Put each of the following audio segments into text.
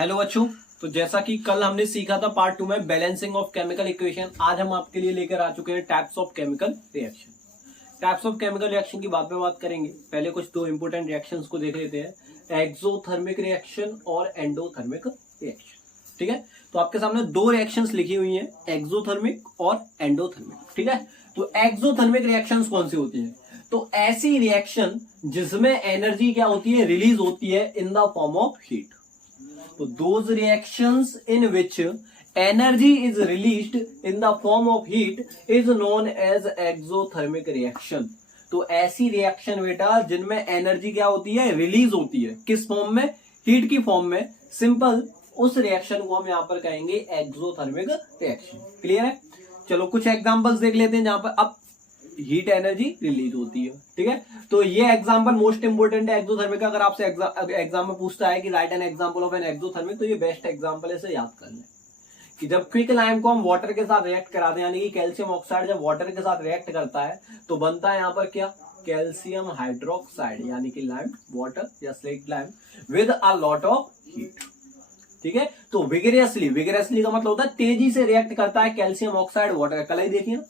Hello बच्चों। तो जैसा कि कल हमने सीखा था पार्ट 2 में बैलेंसिंग ऑफ केमिकल इक्वेशन, आज हम आपके लिए लेकर आ चुके हैं types of chemical reaction. Types of chemical reaction की बात करेंगे। पहले कुछ दो इंपोर्टेंट रिएक्शंस को देख लेते हैं, एक्सोथर्मिक रिएक्शन और एंडोथर्मिक रिएक्शन। ठीक है, तो आपके सामने दो रिएक्शंस लिखी हुई हैं, एक्सोथर्मिक और एंडोथर्मिक। ठीक है, तो एक्सोथर्मिक रिएक्शंस कौन सी होती हैं? तो ऐसी रिएक्शन जिसमें एनर्जी क्या होती है, रिलीज होती है in the form of heat. So those reactions in which energy is released in the form of heat is known as exothermic reaction। तो ऐसी रिएक्शन बेटा जिनमें एनर्जी क्या होती है, रिलीज होती है, किस फॉर्म में? हीट की फॉर्म में। सिंपल, उस रिएक्शन को हम यहां पर कहेंगे एक्सोथर्मिक रिएक्शन। क्लियर है? चलो कुछ एग्जांपल्स देख लेते हैं जहां पर अब हीट एनर्जी रिलीज होती है। ठीक है, तो ये एग्जांपल मोस्ट इंपोर्टेंट है एक्सोथर्मिक का। अगर आपसे एग्जाम में पूछता है कि write an example of an exothermic, तो ये बेस्ट एग्जांपल है, इसे याद कर लें कि जब क्विक लाइम को हम वाटर के साथ रिएक्ट कराते हैं, यानी कि कैल्शियम ऑक्साइड जब वाटर के साथ रिएक्ट करता है तो बनता है यहाँ पर क्या, कैल्शियम हाइड्रोक्साइड, यानी कि लाइम वाटर या slate lime with a lot of heat. ठीक है, तो विगरेसली का मतलब होता है तेजी से रिएक्ट करता है कैल्शियम ऑक्साइड वाटर। कल ही देखिए ना,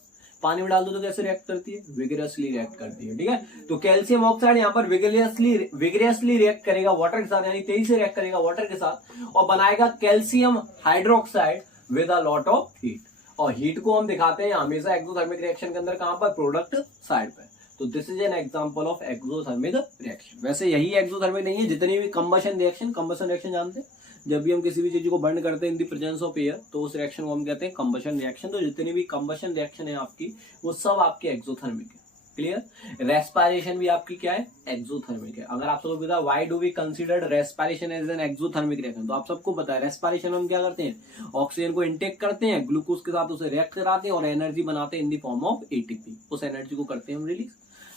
पानी में डाल दो तो कैसे रिएक्ट करती है, विगरसली रिएक्ट करती है। ठीक है, तो कैल्शियम ऑक्साइड यहाँ पर विगरसली रिएक्ट करेगा वाटर के साथ, यानी तेजी से रिएक्ट करेगा वाटर के साथ और बनाएगा calcium hydroxide with a lot of heat. और हीट को हम दिखाते हैं हमेशा एक्सोथर्मिक रिएक्शन के अंदर कहां पर, प्रोडक्ट साइड पे। तो this is an example of exothermic reaction. वैसे यही एक्सोथर्मिक नहीं है, जितनी भी कंबशन रिएक्शन जानते हैं, जब भी हम किसी भी चीज को बर्न करते हैं इन द प्रेजेंस ऑफ एयर, तो उस रिएक्शन को हम कहते हैं कंबशन रिएक्शन। तो जितनी भी कंबशन रिएक्शन है आपकी, वो सब आपकी एक्सोथर्मिक है। क्लियर? रेस्पिरेशन भी आपकी क्या है, एक्सोथर्मिक है। अगर आप सबको पता है why do we consider respiration as an exothermic reaction, तो आप सबको पता है रेस्पिरेशन में हम क्या करते हैं, ऑक्सीजन को इंटेक करते हैं, ग्लूकोज के साथ उसे रिएक्ट कराते हैं और एनर्जी बनाते हैं in the form of ATP. उस एनर्जी को करते हैं हम रिलीज।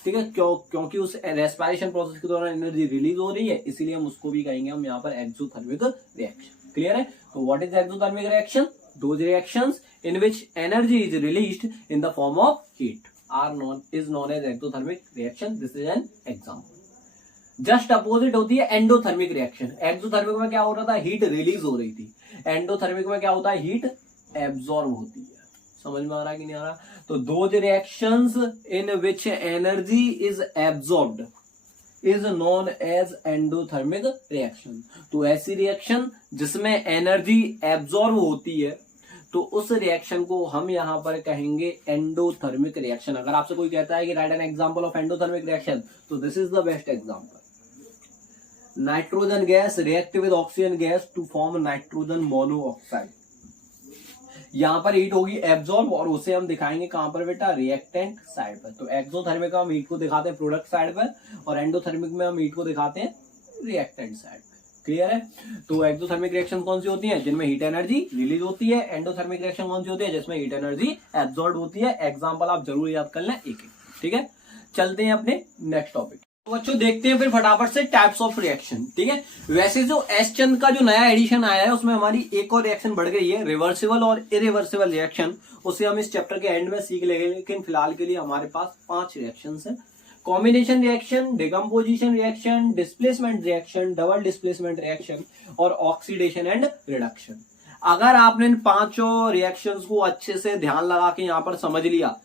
ठीक है, क्योंकि उस रेस्पिरेशन प्रोसेस के दौरान एनर्जी रिलीज हो रही है, इसीलिए हम उसको भी कहेंगे हम यहाँ पर एक्सोथर्मिक रिएक्शन। क्लियर है? तो what is exothermic reaction? Those reactions in which energy is released in the form of heat is known as exothermic reaction. This is an example. Just opposite होती है एंडोथर्मिक रिएक्शन। एक्सोथर्मिक में क्या हो रहा था, heat release हो रही थी। एंडोथर्मिक में क्या होता है, हीट एब्जॉर्ब होती है। समझ में आ रहा है कि नहीं आ रहा? तो those reactions in which energy is absorbed is known as endothermic reaction. तो ऐसी रिएक्शन जिसमें एनर्जी एब्जॉर्ब होती है, तो उस रिएक्शन को हम यहां पर कहेंगे एंडोथर्मिक रिएक्शन। अगर आपसे कोई कहता है कि write an example of endothermic reaction, तो this is the best example. Nitrogen gas react with oxygen gas to form nitrogen monoxide. यहां पर हीट होगी एब्जॉर्ब और उसे हम दिखाएंगे कहां पर बेटा, रिएक्टेंट साइड पर। तो एक्सोथर्मिक में हम हीट को दिखाते हैं प्रोडक्ट साइड पर और एंडोथर्मिक में हम हीट को दिखाते हैं रिएक्टेंट साइड पर। क्लियर है? तो एक्सोथर्मिक रिएक्शन कौन सी होती है, जिनमें हीट एनर्जी रिलीज होती है। एंडोथर्मिक रिएक्शन कौन सी होती है, जिसमें हीट एनर्जी एब्जॉर्ब होती है। एग्जांपल आप जरूर याद कर लें एक। ठीक है, चलते हैं अपने नेक्स्ट टॉपिक। तो बच्चों देखते हैं फिर फटाफट से टाइप्स ऑफ रिएक्शन। ठीक है, वैसे जो एस चंद का जो नया एडिशन आया है उसमें हमारी एक और रिएक्शन बढ़ गई है, रिवर्सिबल और इरिवर्सिबल रिएक्शन। उसे हम इस चैप्टर के एंड में सीख लेंगे, लेकिन फिलहाल के लिए हमारे पास 5 रिएक्शन है। Combination reaction, decomposition reaction, displacement reaction, double displacement reaction और ऑक्सीडेशन एंड रिडक्शन। अगर आपने इन 5 रिएक्शंस को अच्छे से ध्यान लगा के यहां पर समझ लिया,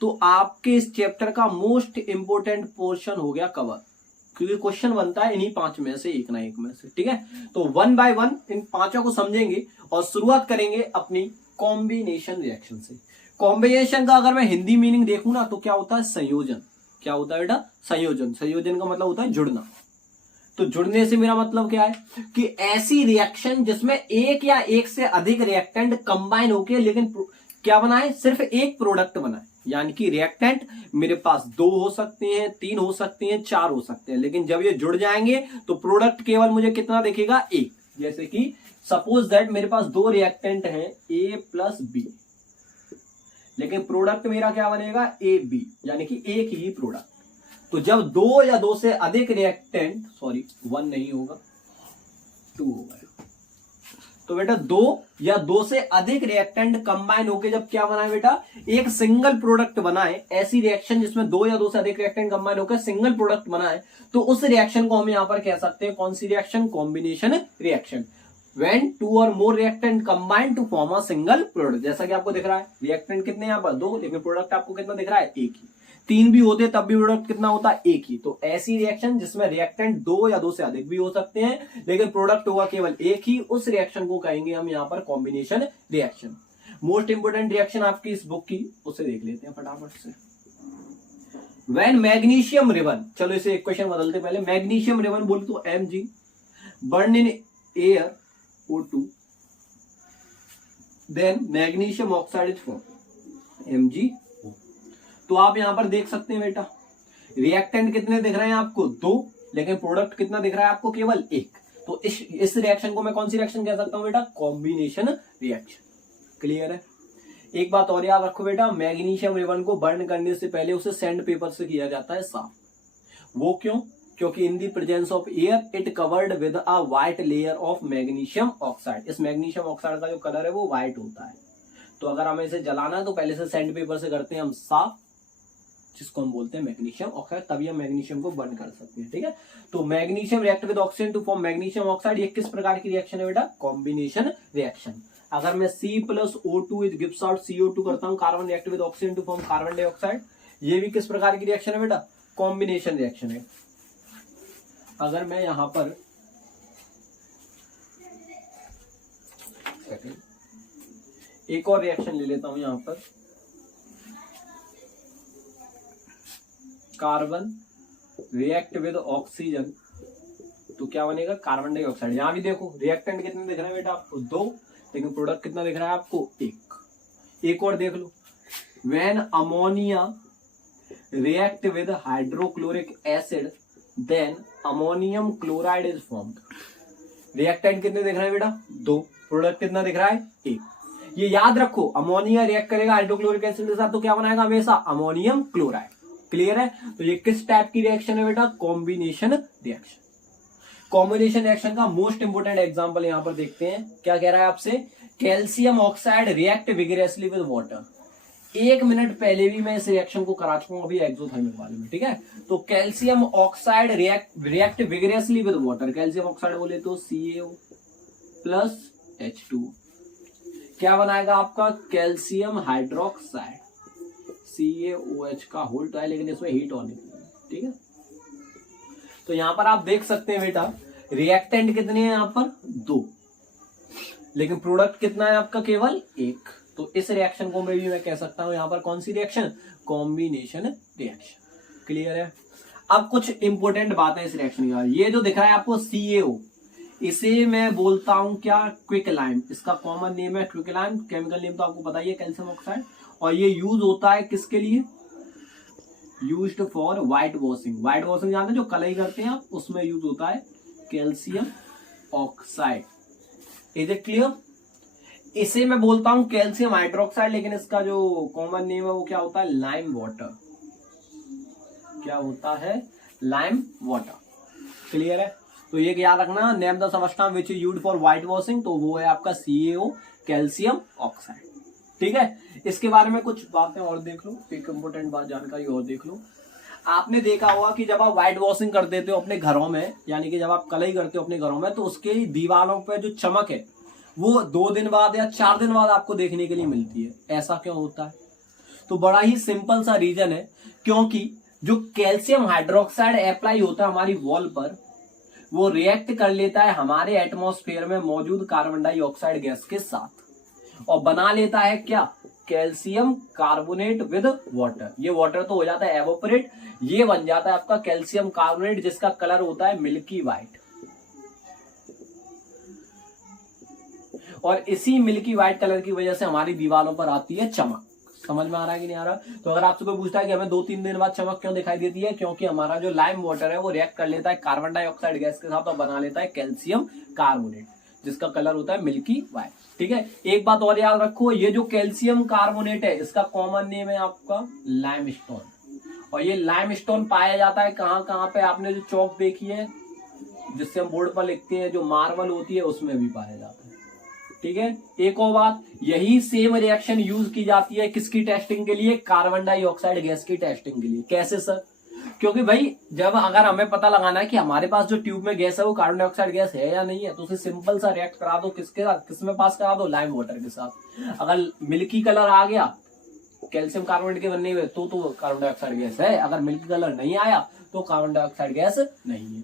तो आपके इस चैप्टर का मोस्ट इंपोर्टेंट पोर्शन हो गया कवर, क्योंकि क्वेश्चन बनता है इन्हीं 5 में से एक ना एक में से। ठीक है, तो 1 बाय 1 इन 5 को समझेंगे और शुरुआत करेंगे अपनी कॉम्बिनेशन रिएक्शन से। कॉम्बिनेशन का अगर मैं हिंदी मीनिंग देखूं ना, तो क्या होता है, संयोजन। क्या होता है बेटा, संयोजन। संयोजन का मतलब होता है जुड़ना। तो जुड़ने से मेरा मतलब क्या है कि ऐसी रिएक्शन जिसमें एक या एक से अधिक रिएक्टेंट कंबाइन होके लेकिन क्या बनाए, सिर्फ एक प्रोडक्ट बनाए। यानी कि रिएक्टेंट मेरे पास 2 हो सकते हैं, 3 हो सकते हैं, 4 हो सकते हैं, लेकिन जब ये जुड़ जाएंगे तो प्रोडक्ट केवल मुझे कितना दिखेगा, एक। जैसे कि सपोज दैट मेरे पास 2 रिएक्टेंट हैं A प्लस B, लेकिन प्रोडक्ट मेरा क्या बनेगा, AB, यानी कि एक ही प्रोडक्ट। तो जब 2 या 2 से अधिक रिएक्टेंट, सॉरी 1 नहीं होगा, 2 होगा। तो बेटा 2 या 2 से अधिक रिएक्टेंट कंबाइन होकर जब क्या बनाए बेटा, एक सिंगल प्रोडक्ट बनाए। ऐसी रिएक्शन जिसमें 2 या 2 से अधिक रिएक्टेंट कंबाइन होकर सिंगल प्रोडक्ट बनाए, तो उस रिएक्शन को हम यहां पर कह सकते हैं कौन सी reaction, combination reaction. When two और more reactant combine to form a single product. जैसा कि आपको दिख रहा है रिएक्टेंट कितने यहाँ पर 2, लेकिन प्रोडक्ट आपको कितना दिख रहा है 1 ही। 3 भी होते तब भी प्रोडक्ट कितना होता है 1 ही। तो ऐसी रिएक्शन जिसमें रिएक्टेंट 2 या 2 से अधिक भी हो सकते हैं लेकिन प्रोडक्ट होगा केवल 1 ही, उस रिएक्शन को कहेंगे हम यहाँ पर combination reaction. Most important reaction आपकी इस बुक की, उसे देख लेते हैं फटाफट से। व्हेन मैग्नीशियम रिबन, चलो इसे एक क्वेश्चन बदलते पहले। मैग्नीशियम रिबन बोले तो Mg burn in air O2, then magnesium oxide is form Mg। तो आप यहां पर देख सकते हैं बेटा रिएक्टेंट कितने दिख रहे हैं आपको 2, लेकिन प्रोडक्ट कितना दिख रहा है आपको केवल 1। तो इस रिएक्शन को मैं कौन सी रिएक्शन कह सकता हूं बेटा? Combination reaction. क्लियर है? एक बात और याद रखो बेटा, मैग्नीशियम रिबन को बर्न करने से पहले उसे सैंड पेपर से किया जाता है साफ। वो क्यों? क्योंकि in the presence of air it covered with a white layer of magnesium oxide. इस मैग्नीशियम ऑक्साइड का जो कलर है वो व्हाइट होता है। तो अगर हमें इसे जलाना है तो पहले से सैंड पेपर से करते हैं हम साफ, जिसको हम बोलते हैं मैग्नीशियम ऑक्साइड, तभी हम मैग्नीशियम को बर्न कर सकते हैं। ठीक है? तो magnesium react with oxygen to form magnesium oxide, ये किस प्रकार की रिएक्शन है बेटा? Combination reaction. अगर मैं C+O2 is gives out CO2 करता हूं, carbon react with oxygen to form carbon dioxide, ये भी किस प्रकार की रिएक्शन है बेटा? कॉम्बिनेशन रिएक्शन है। अगर मैं यहां पर एक और रिएक्शन ले लेता हूं, यहां पर कार्बन रिएक्ट विद ऑक्सीजन, तो क्या बनेगा? Carbon dioxide. यहां भी देखो रिएक्टेंट कितने दिख रहे हैं बेटा आपको 2, लेकिन प्रोडक्ट कितना दिख रहा है आपको 1। एक और देख लो, when ammonia react with hydrochloric acid then ammonium chloride is formed. Reactant कितने दिख रहे हैं बेटा? 2, प्रोडक्ट कितना दिख रहा है 1। ये याद रखो, अमोनिया रिएक्ट करेगा हाइड्रोक्लोरिक एसिड के साथ तो क्या बनाएगा हमेशा? Ammonium chloride. क्लियर है? तो ये किस टाइप की रिएक्शन है बेटा? Combination reaction. कॉम्बिनेशन रिएक्शन का मोस्ट इंपोर्टेंट एग्जांपल यहां पर देखते हैं। क्या कह रहा है आपसे? Calcium oxide react vigorously with water. 1 minute पहले भी मैं इस रिएक्शन को करा चुका हूं अभी एक्सोथर्मिक वाले में। ठीक है? तो calcium oxide react vigorously with water. Calcium oxide बोले तो CaO प्लस H2, क्या बनाएगा आपका? कैल्शियम हाइड्रोक्साइड, CaOH का होल तो है लेकिन इसमें हीट होने। ठीक है? तो यहां पर आप देख सकते हैं बेटा रिएक्टेंट कितने हैं यहां पर 2, लेकिन प्रोडक्ट कितना है आपका? केवल 1। तो इस रिएक्शन को मैं कह सकता हूं यहां पर कौन सी रिएक्शन? Combination reaction. क्लियर है? अब कुछ इंपोर्टेंट बात है इस रिएक्शन की। ये जो दिख रहा है आपको CaO, इसे मैं बोलता हूं क्या? Quick lime. इसका कॉमन नेम है क्विक लाइम, केमिकल नेम तो आपको पता ही है कैल्शियम ऑक्साइड। और ये यूज होता है किसके लिए? Used for white washing. White washing जानते हैं जो कलई करते हैं आप, उसमें यूज होता है calcium oxide. Is it clear? इसे मैं बोलता हूं कैल्शियम हाइड्रोक्साइड, लेकिन इसका जो कॉमन नेम है वो क्या होता है? Lime water. क्या होता है? Lime water. क्लियर है? तो ये याद रखना, name the substance which is used for white washing, तो वो है आपका CaO, कैल्शियम ऑक्साइड। ठीक है? इसके बारे में कुछ बातें और देख लो, एक इंपोर्टेंट बात जानकारी और देख लो। आपने देखा होगा कि जब आप व्हाइट वॉशिंग कर देते हो अपने घरों में, यानी कि जब आप कलई करते हो अपने घरों में, तो उसके दीवारों पे जो चमक है वो 2 दिन बाद या 4 दिन बाद आपको देखने के लिए मिलती है। ऐसा क्यों होता है? तो बड़ा ही सिंपल सा रीजन है, क्योंकि जो कैल्शियम हाइड्रोक्साइड अप्लाई होता है हमारी वॉल पर, वो रिएक्ट कर लेता है हमारे एटमॉस्फेयर में मौजूद कार्बन डाइऑक्साइड गैस के साथ और बना लेता है क्या? Calcium carbonate with water. ये वाटर तो हो जाता है एवोपरेट, ये बन जाता है आपका कैल्शियम कार्बोनेट, जिसका कलर होता है मिल्की व्हाइट। और इसी मिल्की व्हाइट कलर की वजह से हमारी दीवारों पर आती है चमक। समझ में आ रहा है कि नहीं आ रहा? तो अगर आपसे कोई पूछता है कि हमें 2-3 दिन बाद चमक क्यों दिखाई देती है, क्योंकि हमारा जो लाइम वाटर है वो रिएक्ट कर लेता है कार्बन डाइऑक्साइड गैस के साथ और बना लेता है कैल्शियम कार्बोनेट, जिसका कलर होता है मिल्की व्हाइट। ठीक है? एक बात और याद रखो, ये जो कैल्शियम कार्बोनेट है इसका कॉमन नेम है आपका लाइमस्टोन। और ये लाइमस्टोन पाया जाता है कहाँ कहाँ पे? आपने जो चौक देखी है जिससे हम बोर्ड पर लिखते हैं, जो मार्बल होती है, उसमें भी पाया जाता है। ठीक है? एक और बात, यही सेम रिएक्शन यूज की जाती है किसकी टेस्टिंग के लिए? कार्बन डाइऑक्साइड गैस की टेस्टिंग के लिए। कैसे सर? क्योंकि भाई जब अगर हमें पता लगाना है कि हमारे पास जो ट्यूब में गैस है वो कार्बन डाइऑक्साइड गैस है या नहीं है, तो उसे सिंपल सा रिएक्ट करा दो, किसके साथ, किसमें पास करा दो, लाइम वाटर के साथ। अगर मिल्की कलर आ गया कैल्शियम कार्बोनेट के बनने में तो कार्बन डाइऑक्साइड गैस है, अगर मिल्की कलर नहीं आया तो कार्बन डाइऑक्साइड गैस नहीं है।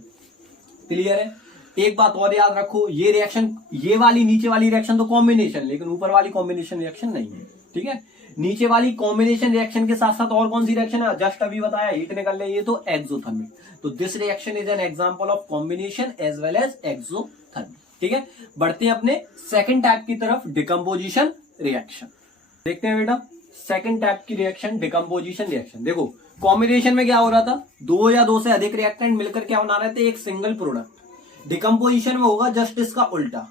क्लियर है। एक बात और याद रखो, ये रिएक्शन, ये वाली नीचे वाली रिएक्शन तो कॉम्बिनेशन, लेकिन ऊपर वाली कॉम्बिनेशन रिएक्शन नहीं है। ठीक है, नीचे वाली कॉम्बिनेशन रिएक्शन के साथ साथ और कौन सी रिएक्शन है, जस्ट अभी बताया, हीट निकल रही है, तो एक्सोथर्मिक। तो this reaction is an example of combination as well as exothermic. ठीक है, बढ़ते हैं अपने सेकंड टाइप की तरफ, डिकम्पोजिशन रिएक्शन। देखते हैं बेटा सेकंड टाइप की रिएक्शन, डिकम्पोजिशन रिएक्शन। देखो कॉम्बिनेशन में क्या हो रहा था, दो या दो से अधिक रिएक्टेंट मिलकर क्या बना रहे थे, एक सिंगल प्रोडक्ट। डिकम्पोजिशन में होगा जस्ट इसका उल्टा,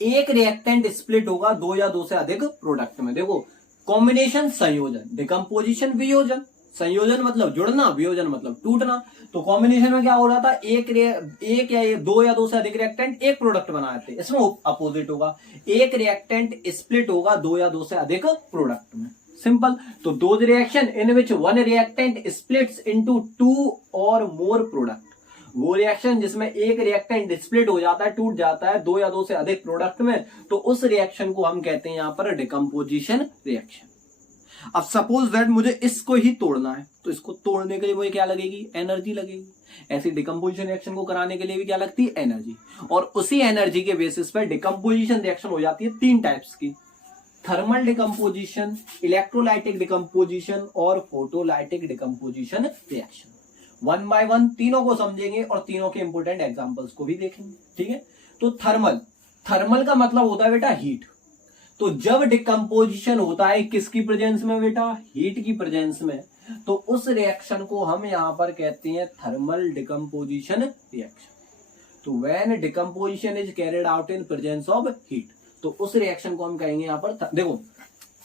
एक रिएक्टेंट स्प्लिट होगा दो या दो से अधिक प्रोडक्ट में। देखो कॉम्बिनेशन संयोजन, डिकम्पोजिशन वियोजन। संयोजन मतलब जुड़ना, वियोजन मतलब टूटना। तो कॉम्बिनेशन में क्या हो रहा था, एक या दो या दो से अधिक रिएक्टेंट एक प्रोडक्ट बनाए थे, इसमें अपोजिट होगा, एक रिएक्टेंट स्प्लिट होगा दो या दो से अधिक प्रोडक्ट में। सिंपल। तो those reaction in which one reactant splits into two और मोर प्रोडक्ट, वो रिएक्शन जिसमें एक रिएक्टेंट स्प्लिट हो जाता है, टूट जाता है दो या दो से अधिक प्रोडक्ट में, तो उस रिएक्शन को हम कहते हैं यहां पर डिकम्पोजिशन रिएक्शन। अब सपोज दैट मुझे इसको ही तोड़ना है, तो इसको तोड़ने के लिए मुझे क्या लगेगी, एनर्जी लगेगी। ऐसी डिकम्पोजिशन रिएक्शन को कराने के लिए भी क्या लगती है, एनर्जी। और उसी एनर्जी के बेसिस पर डिकम्पोजिशन रिएक्शन हो जाती है तीन टाइप्स की, थर्मल डिकम्पोजिशन, इलेक्ट्रोलाइटिक डिकम्पोजिशन और photolytic decomposition reaction. One by one तीनों को समझेंगे और तीनों के इंपोर्टेंट एग्जांपल्स को भी देखेंगे। ठीक है, तो थर्मल, थर्मल का मतलब होता है बेटा हीट। तो जब डिकम्पोजिशन होता है किसकी प्रेजेंस में बेटा, हीट की प्रेजेंस में, तो उस रिएक्शन को हम यहां पर कहते हैं थर्मल डिकम्पोजिशन रिएक्शन। तो when decomposition is carried out in presence of heat, तो उस रिएक्शन को हम कहेंगे यहां पर, देखो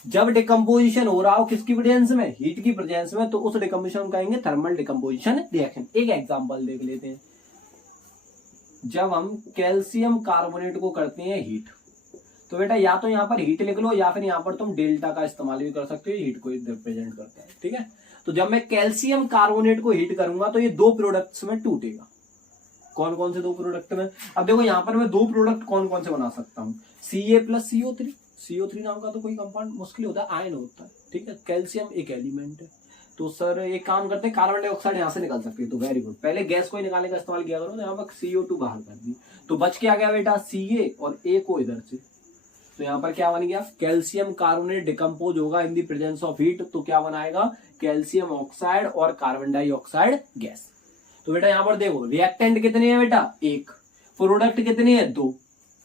जब डिकम्पोजिशन हो रहा हो किसकी प्रेजेंस में, हीट की प्रेजेंस में, तो उस डिकम्पोजिशन को कहेंगे थर्मल डिकम्पोजिशन रिएक्शन। एक एग्जांपल देख लेते हैं, जब हम कैल्शियम कार्बोनेट को करते हैं हीट, तो बेटा या तो यहां पर हीट लिख लो या फिर यहां पर तुम डेल्टा का इस्तेमाल भी कर सकते हो, हीट को रिप्रेजेंट करता है। ठीक है, तो जब मैं कैल्शियम कार्बोनेट को हीट करूंगा तो ये दो प्रोडक्ट्स में टूटेगा। कौन कौन से दो प्रोडक्ट में, अब देखो यहां पर मैं दो प्रोडक्ट कौन कौन से बना सकता हूं, Ca प्लस CO3। CO3 नाम का तो कोई कंपाउंड मुश्किल होता है, आयन होता है। ठीक है, कैल्शियम एक एलिमेंट है। तो सर एक काम करते हैं, कार्बन डाइऑक्साइड यहां से निकल सकती है, तो वेरी गुड, पहले गैस को ही निकालने का इस्तेमाल किया करो। यहाँ पर CO2 बाहर कर दी, तो बच के आ गया बेटा Ca और A को इधर से, तो यहाँ पर क्या बन गया, कैल्शियम कार्बोनेट डिकम्पोज होगा इन द प्रेजेंस ऑफ हीट, तो क्या बनाएगा, कैल्शियम ऑक्साइड और कार्बन डाइऑक्साइड गैस। तो बेटा यहाँ पर देखो रिएक्टेंट कितने हैं बेटा, एक, प्रोडक्ट कितने हैं, दो।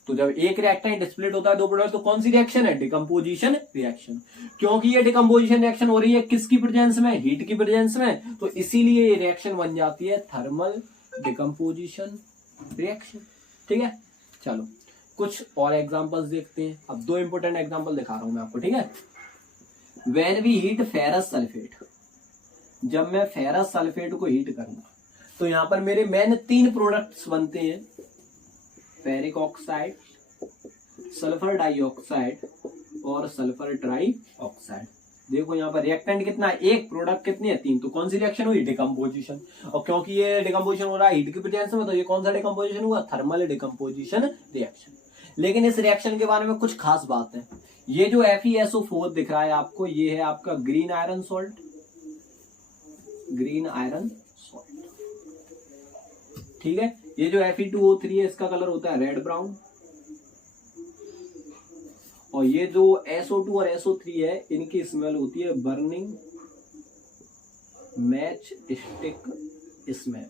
तो जब एक रिएक्टेंट स्प्लिट होता है दो प्रोडक्ट, तो कौन सी रिएक्शन है, डिकम्पोजिशन रिएक्शन। क्योंकि ये डिकम्पोजिशन रिएक्शन हो रही है किसकी प्रेजेंस में, हीट की प्रेजेंस में, तो इसीलिए ये रिएक्शन बन जाती है थर्मल डिकम्पोजिशन रिएक्शन। ठीक है, चलो कुछ और एग्जांपल्स देखते हैं। अब दो इंपोर्टेंट एग्जांपल दिखा रहा हूं मैं आपको। ठीक है, when we heat ferrous sulphate, जब मैं फेरस सल्फेट को हीट करूंगा तो यहां पर मेरे मेन तीन प्रोडक्ट्स बनते हैं, फेरिक ऑक्साइड, सल्फर डाइऑक्साइड और सल्फर ट्राई ऑक्साइड। देखो यहाँ पर रिएक्टेंट कितना है, एक, प्रोडक्ट कितनी है, तीन। तो कौन सी रिएक्शन हुई, डिकम्पोजिशन। और क्योंकि ये डिकम्पोजिशन हो रहा है हीट की प्रेजेंस में, तो ये कौन सा डिकम्पोजिशन हुआ, थर्मल डिकम्पोजिशन रिएक्शन। लेकिन इस रिएक्शन के बारे में कुछ खास बात है, ये जो FeSO4 दिख रहा है आपको, ये है आपका green iron salt, green iron salt. ठीक है, ये जो Fe2O3 है इसका कलर होता है रेड ब्राउन, और ये जो SO2 और SO3 है इनकी स्मेल होती है बर्निंग मैच स्टिक स्मेल,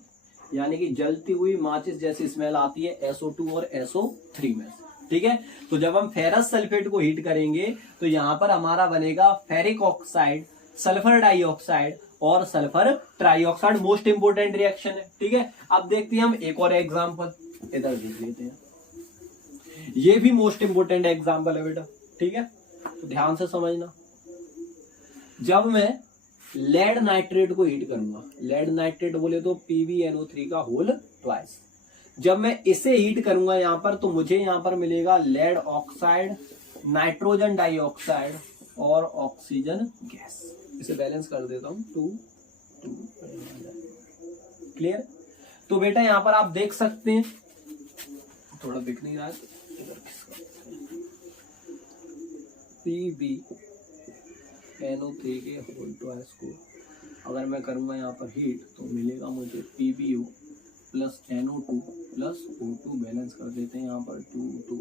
यानी कि जलती हुई माचिस जैसी स्मेल आती है SO2 और SO3 में। ठीक है, तो जब हम फेरस सल्फेट को हीट करेंगे तो यहां पर हमारा बनेगा फेरिक ऑक्साइड, सल्फर डाइऑक्साइड और sulphur trioxide. Most important reaction है। ठीक है, अब देखते हैं हम एक और एग्जांपल, इधर देख लेते हैं, ये भी मोस्ट इंपोर्टेंट एग्जांपल है बेटा। ठीक है, तो ध्यान से समझना, जब मैं लेड नाइट्रेट को हीट करूंगा, लेड नाइट्रेट बोले तो PbNO3 का होल ट्वाइस, जब मैं इसे हीट करूंगा यहां पर, तो मुझे यहां पर मिलेगा लेड ऑक्साइड, नाइट्रोजन डाइऑक्साइड और ऑक्सीजन गैस। इसे बैलेंस कर देता हूं, 2 2 क्लियर। तो बेटा यहाँ पर आप देख सकते हैं, थोड़ा दिख नहीं रहा है PbNO3 के होल ट्वाइस को अगर मैं करूंगा यहाँ पर हीट तो मिलेगा मुझे PbO plus NO2 plus O2 balance कर देते हैं यहाँ पर 2 2।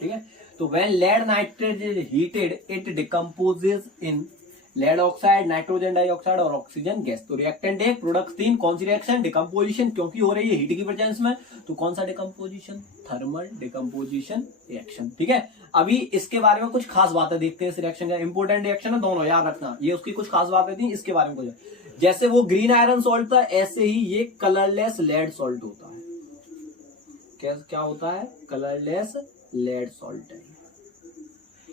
ठीक है, तो when lead nitrate is heated it decomposes in lead oxide, nitrogen dioxide और ऑक्सीजन गैस। तो रिएक्टेंट 1, प्रोडक्ट 3, कौन सी रिएक्शन? डिकम्पोजिशन, क्योंकि हो रही है हीट की प्रेजेंस में। तो कौन सा डिकम्पोजिशन? Thermal decomposition reaction. ठीक है, अभी इसके बारे में कुछ खास बातें देखते हैं इस रिएक्शन का। इंपोर्टेंट रिएक्शन है दोनों, याद रखना। ये उसकी कुछ खास बातें थी, इसके बारे में कुछ। जैसे वो ग्रीन आयरन सॉल्ट था, ऐसे ही ये कलरलेस लेड सॉल्ट होता है। क्या होता है? कलरलेस लेड सॉल्ट है।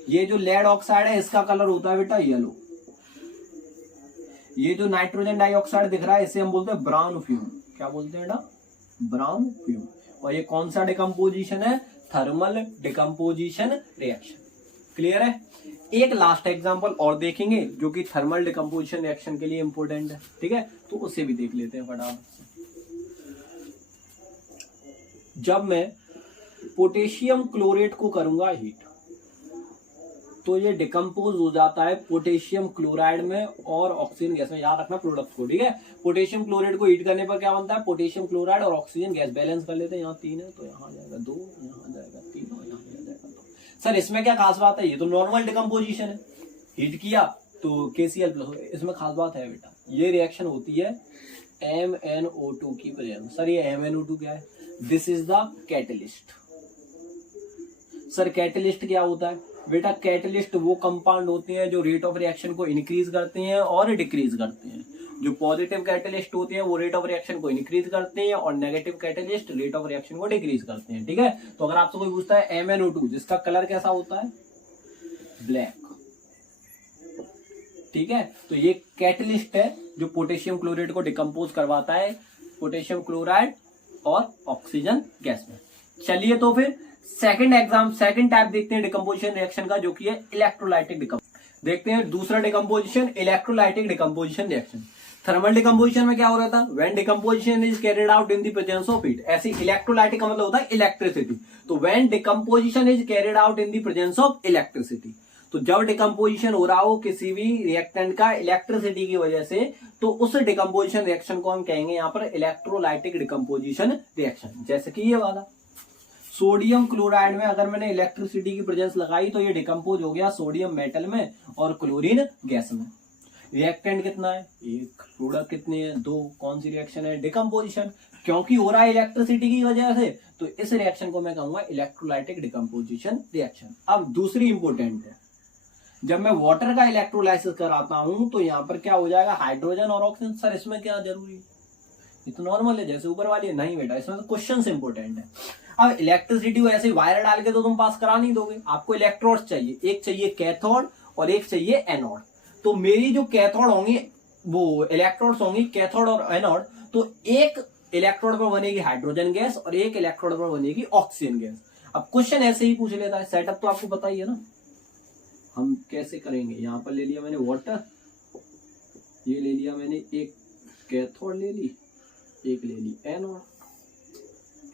ये जो लेड ऑक्साइड है इसका कलर होता है बेटा येलो। ये जो नाइट्रोजन डाइऑक्साइड दिख रहा है इसे हम बोलते हैं ब्राउन फ्यूम। क्या बोलते हैं बेटा? Brown fume. और ये कौन सा डिकम्पोजिशन है? Thermal decomposition reaction. क्लियर है। एक लास्ट एग्जांपल और देखेंगे जो कि थर्मल डिकम्पोजिशन रिएक्शन के लिए इंपॉर्टेंट है। ठीक है, तो उसे भी देख लेते हैं फटाफट से। जब मैं पोटेशियम क्लोरेट को करूंगा हीट तो ये डिकम्पोज हो जाता है पोटेशियम क्लोराइड में और ऑक्सीजन गैस में। याद रखना प्रोडक्ट को। ठीक है, पोटेशियम क्लोराइड को हीट करने पर क्या बनता है? पोटेशियम क्लोराइड और ऑक्सीजन गैस। बैलेंस कर लेते हैं, यहाँ 3 है तो यहाँ जाएगा 2, यहाँ जाएगा 3 और यहाँ जाएगा 2। सर इसमें क्या खास बात है? ये तो नॉर्मल डिकम्पोजिशन है, हीट किया तो KCl प्लस। इसमें खास बात है बेटा, ये रिएक्शन होती है MnO2 की प्रेजेंस। सर ये MnO2 क्या है? This is the catalyst. Sir catalyst क्या होता है बेटा? कैटलिस्ट वो कंपाउंड होते हैं जो रेट ऑफ रिएक्शन को इंक्रीज करते हैं और डिक्रीज करते हैं। जो पॉजिटिव कैटलिस्ट होते हैं वो रेट ऑफ रिएक्शन को इंक्रीज करते हैं और negative catalyst rate of reaction को डिक्रीज करते हैं। ठीक है, तो अगर आपसे कोई पूछता है MnO2 जिसका कलर कैसा होता है? ब्लैक। ठीक है, तो ये कैटलिस्ट है जो पोटेशियम क्लोराइड को डिकम्पोज करवाता है पोटेशियम क्लोराइड और ऑक्सीजन गैस में। चलिए तो फिर सेकंड टाइप देखते हैं डिकम्पोजिशन रिएक्शन का, जो कि है इलेक्ट्रोलाइटिक डिकम्पोजिशन। देखते हैं दूसरा decomposition, electrolytic decomposition reaction. Thermal decomposition में क्या हो रहा था? When decomposition is carried out in the presence of heat. ऐसी इलेक्ट्रोलाइटिक का मतलब होता है इलेक्ट्रिसिटी। तो when decomposition is carried out in the presence of electricity, तो जब डिकम्पोजिशन हो रहा हो किसी भी रिएक्टेंट का इलेक्ट्रिसिटी की वजह से, तो उस डिकम्पोजिशन रिएक्शन को हम कहेंगे यहाँ पर इलेक्ट्रोलाइटिक डिकम्पोजिशन रिएक्शन। जैसे कि ये वाला सोडियम क्लोराइड में अगर मैंने इलेक्ट्रिसिटी की प्रेजेंस लगाई तो ये डिकम्पोज हो गया सोडियम मेटल में और क्लोरीन गैस में। रिएक्टेंट कितना है? 1। प्रोडक्ट कितने हैं? 2। कौन सी रिएक्शन है? डिकम्पोजिशन। क्योंकि हो रहा है इलेक्ट्रिसिटी की वजह से, तो इस रिएक्शन को मैं कहूंगा इलेक्ट्रोलाइटिक डिकम्पोजिशन रिएक्शन। अब दूसरी इंपोर्टेंट है, जब मैं वाटर का इलेक्ट्रोलाइसिस कराता हूं तो यहाँ पर क्या हो जाएगा? हाइड्रोजन और ऑक्सीजन। सर इसमें क्या जरूरी है? ये तो नॉर्मल है जैसे ऊपर वाली है। नहीं बेटा, इसमें तो क्वेश्चन इंपोर्टेंट है। अब इलेक्ट्रिसिटी को ऐसे वायर डाल के तो तुम पास करा नहीं दोगे, आपको इलेक्ट्रोड चाहिए। एक चाहिए कैथोड और एक चाहिए एनोड। तो मेरी जो कैथोड होंगी वो इलेक्ट्रोड्स होंगी कैथोड और एनोड, तो एक इलेक्ट्रोड पर बनेगी हाइड्रोजन गैस और एक इलेक्ट्रोड पर बनेगी ऑक्सीजन गैस। अब क्वेश्चन ऐसे ही पूछ लेता है, सेटअप तो आपको पता ही है ना। हम कैसे करेंगे? यहां पर ले लिया मैंने वाटर, ये ले लिया मैंने एक कैथोड ले ली, एक ले ली एनोड,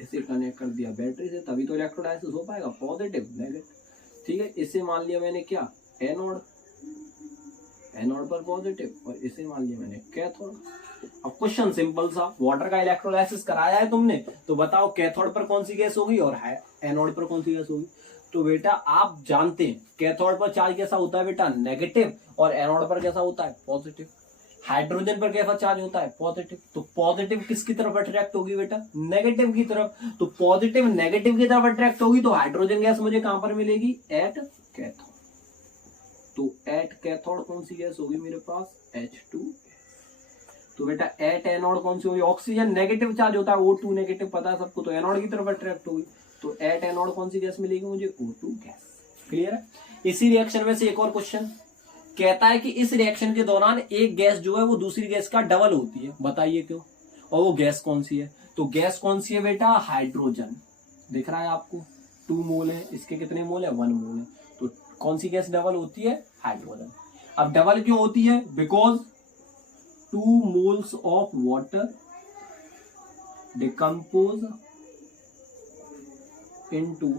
इसे कनेक्ट कर दिया बैटरी से, तभी तो इलेक्ट्रोलाइसिस हो पाएगा, पॉजिटिव नेगेटिव। ठीक है, इसे मान लिया मैंने क्या? एनोड, एनोड पर पॉजिटिव, और इसे मान लिया मैंने कैथोड। अब क्वेश्चन सिंपल सा, वाटर का इलेक्ट्रोलाइसिस कराया है तुमने, तो बताओ कैथोड पर कौन सी गैस होगी और एनोड पर कौन सी गैस होगी? तो बेटा आप जानते हैं कैथोड पर चार्ज कैसा होता है बेटा? नेगेटिव, और एनोड पर कैसा होता है? पॉजिटिव। हाइड्रोजन पर कैसा चार्ज होता है? पॉजिटिव। तो पॉजिटिव किसकी तरफ अट्रैक्ट होगी बेटा? नेगेटिव की तरफ। तो पॉजिटिव नेगेटिव की तरफ अट्रैक्ट होगी तो हाइड्रोजन गैस मुझे कहां पर मिलेगी? At cathode. तो एट कैथोड कौन सी गैस होगी मेरे पास? H2। तो बेटा एट एनोड कौन सी होगी? ऑक्सीजन नेगेटिव चार्ज होता है, O2 नेगेटिव, पता है सबको, तो एनोड की तरफ अट्रैक्ट होगी। तो एट एनोड कौन सी गैस मिलेगी मुझे? O2 gas. क्लियर है। इसी रिएक्शन में से एक और क्वेश्चन कहता है कि इस रिएक्शन के दौरान एक गैस जो है वो दूसरी गैस का डबल होती है, बताइए क्यों? और वो गैस कौन सी है? तो गैस कौन सी है बेटा? हाइड्रोजन। दिख रहा है आपको 2 मोल है, इसके कितने मोल है? 1 मोल है। तो कौन सी गैस डबल होती है? हाइड्रोजन। अब डबल क्यों होती है? Because 2 moles of water decompose into,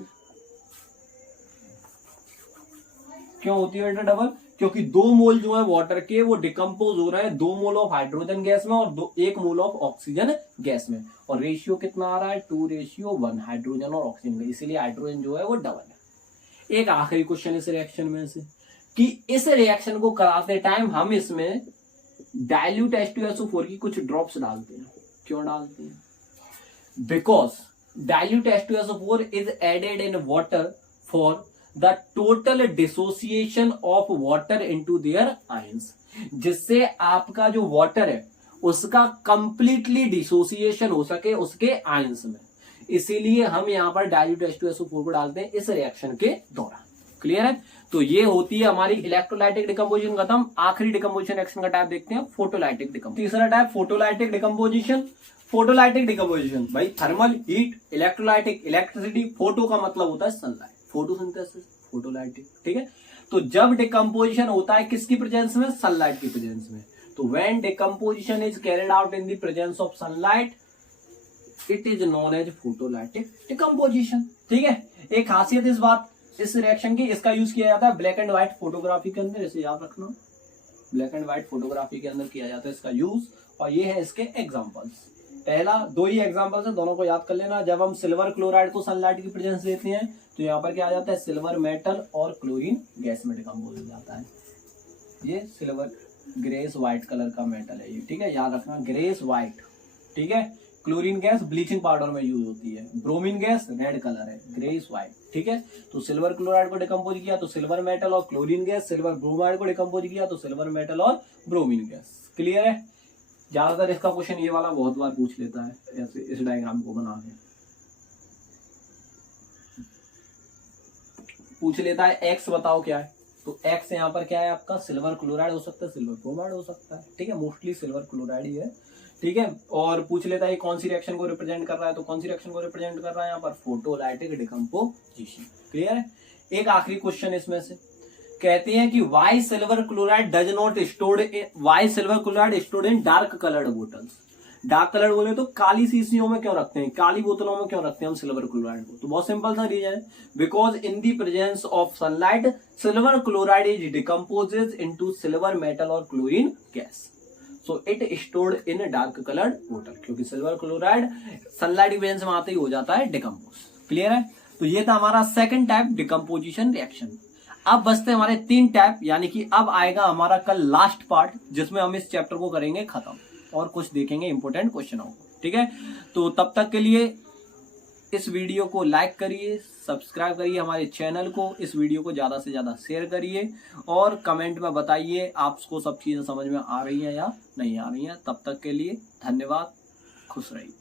क्यों होती है बेटा डबल? क्योंकि 2 मोल जो है वाटर के वो डिकम्पोज हो रहे हैं 2 मोल ऑफ हाइड्रोजन गैस में और 1 मोल ऑफ ऑक्सीजन गैस में, और रेशियो कितना आ रहा है 2:1 हाइड्रोजन और ऑक्सीजन का, इसीलिए हाइड्रोजन जो है वो डबल है। एक आखिरी क्वेश्चन इस रिएक्शन में से कि इस रिएक्शन को कराते टाइम हम इसमें डाइल्यूट H2SO4 की कुछ ड्रॉप्स डालते हैं। क्यों डालते हैं? Because dilute H2SO4 is added in water for the total dissociation of water into their ions, जिससे आपका जो वाटर है उसका कंप्लीटली डिसोसिएशन हो सके उसके आयंस में, इसीलिए हम यहां पर डाइल्यूट H2SO4 को डालते हैं इस रिएक्शन के दौरान। क्लियर है? तो ये होती है हमारी इलेक्ट्रोलाइटिक डिकम्पोजिशन खत्म। आखिरी डिकम्पोजिशन रिएक्शन का टाइप देखते हैं, फोटोलाइटिक डिकम्पोजिशन। तीसरा type photolytic decomposition. Photolytic decomposition भाई thermal heat, electrolytic electricity, photo का मतलब होता है सनलाइट, फोटोसिंथेसिस, फोटोलाइटिक। ठीक है, तो जब डिकम्पोजिशन होता है किसकी प्रेजेंस में? सनलाइट की प्रेजेंस में। तो when decomposition is carried out in the presence of sunlight it is known as photolytic decomposition. ठीक है, एक खासियत इस रिएक्शन की, इसका यूज किया जाता है ब्लैक एंड व्हाइट फोटोग्राफी के अंदर, इसे याद रखना, ब्लैक एंड व्हाइट फोटोग्राफी के अंदर किया जाता है इसका यूज। और ये है इसके एग्जांपल्स। पहला 2 ही एग्जांपल्स है, दोनों को याद कर लेना। जब हम सिल्वर क्लोराइड को सनलाइट की प्रेजेंस देते हैं तो यहाँ पर क्या आ जाता है? सिल्वर मेटल और क्लोरीन गैस में डिकम्पोज हो जाता है। ये सिल्वर ग्रेस व्हाइट कलर का मेटल है ये। ठीक है, याद रखना ग्रेस व्हाइट। ठीक है, क्लोरीन गैस ब्लीचिंग पाउडर में यूज होती है, ब्रोमीन गैस रेड कलर है, ग्रेस व्हाइट। ठीक है, तो सिल्वर क्लोराइड को डिकम्पोज किया तो सिल्वर मेटल और क्लोरीन गैस, सिल्वर ब्रोमाइड को डिकम्पोज किया तो सिल्वर मेटल और ब्रोमीन गैस। क्लियर है? ज्यादातर इसका क्वेश्चन ये वाला बहुत बार पूछ लेता है ऐसे इस डायग्राम को बना के पूछ लेता है, एक्स बताओ क्या है, तो एक्स यहाँ पर क्या है आपका? सिल्वर क्लोराइड हो सकता है, सिल्वर ब्रोमाइड हो सकता है। ठीक है, मोस्टली सिल्वर क्लोराइड ही है। ठीक है, और पूछ लेता है कौन सी रिएक्शन को रिप्रेजेंट कर रहा है, तो कौन सी रिएक्शन को रिप्रेजेंट कर रहा है यहाँ पर? Photolytic decomposition. क्लियर है? एक आखिरी क्वेश्चन इसमें से कहते हैं कि why silver chloride does not stored in dark coloured bottles. Dark colour बोले तो काली शीशियों में क्यों रखते हैं, काली बोतलों में क्यों रखते हैं हम सिल्वर क्लोराइड को? तो बहुत सिंपल सा रीजन है, because in the presence of sunlight silver chloride is decomposes into silver metal और chlorine gas, so it stored in dark coloured बोतल, क्योंकि सिल्वर क्लोराइड सनलाइट की प्रेजेंस में आते ही हो जाता है डिकम्पोज। क्लियर है? तो ये था हमारा सेकंड टाइप डिकम्पोजिशन रिएक्शन। अब बचते हमारे 3 टाइप, यानी कि अब आएगा हमारा कल लास्ट पार्ट जिसमें हम इस चैप्टर को करेंगे खत्म और कुछ देखेंगे इंपोर्टेंट क्वेश्चनों को। ठीक है, तो तब तक के लिए इस वीडियो को लाइक करिए, सब्सक्राइब करिए हमारे चैनल को, इस वीडियो को ज्यादा से ज्यादा शेयर करिए और कमेंट में बताइए आपको सब चीजें समझ में आ रही हैं या नहीं आ रही हैं। तब तक के लिए धन्यवाद, खुश रहिए।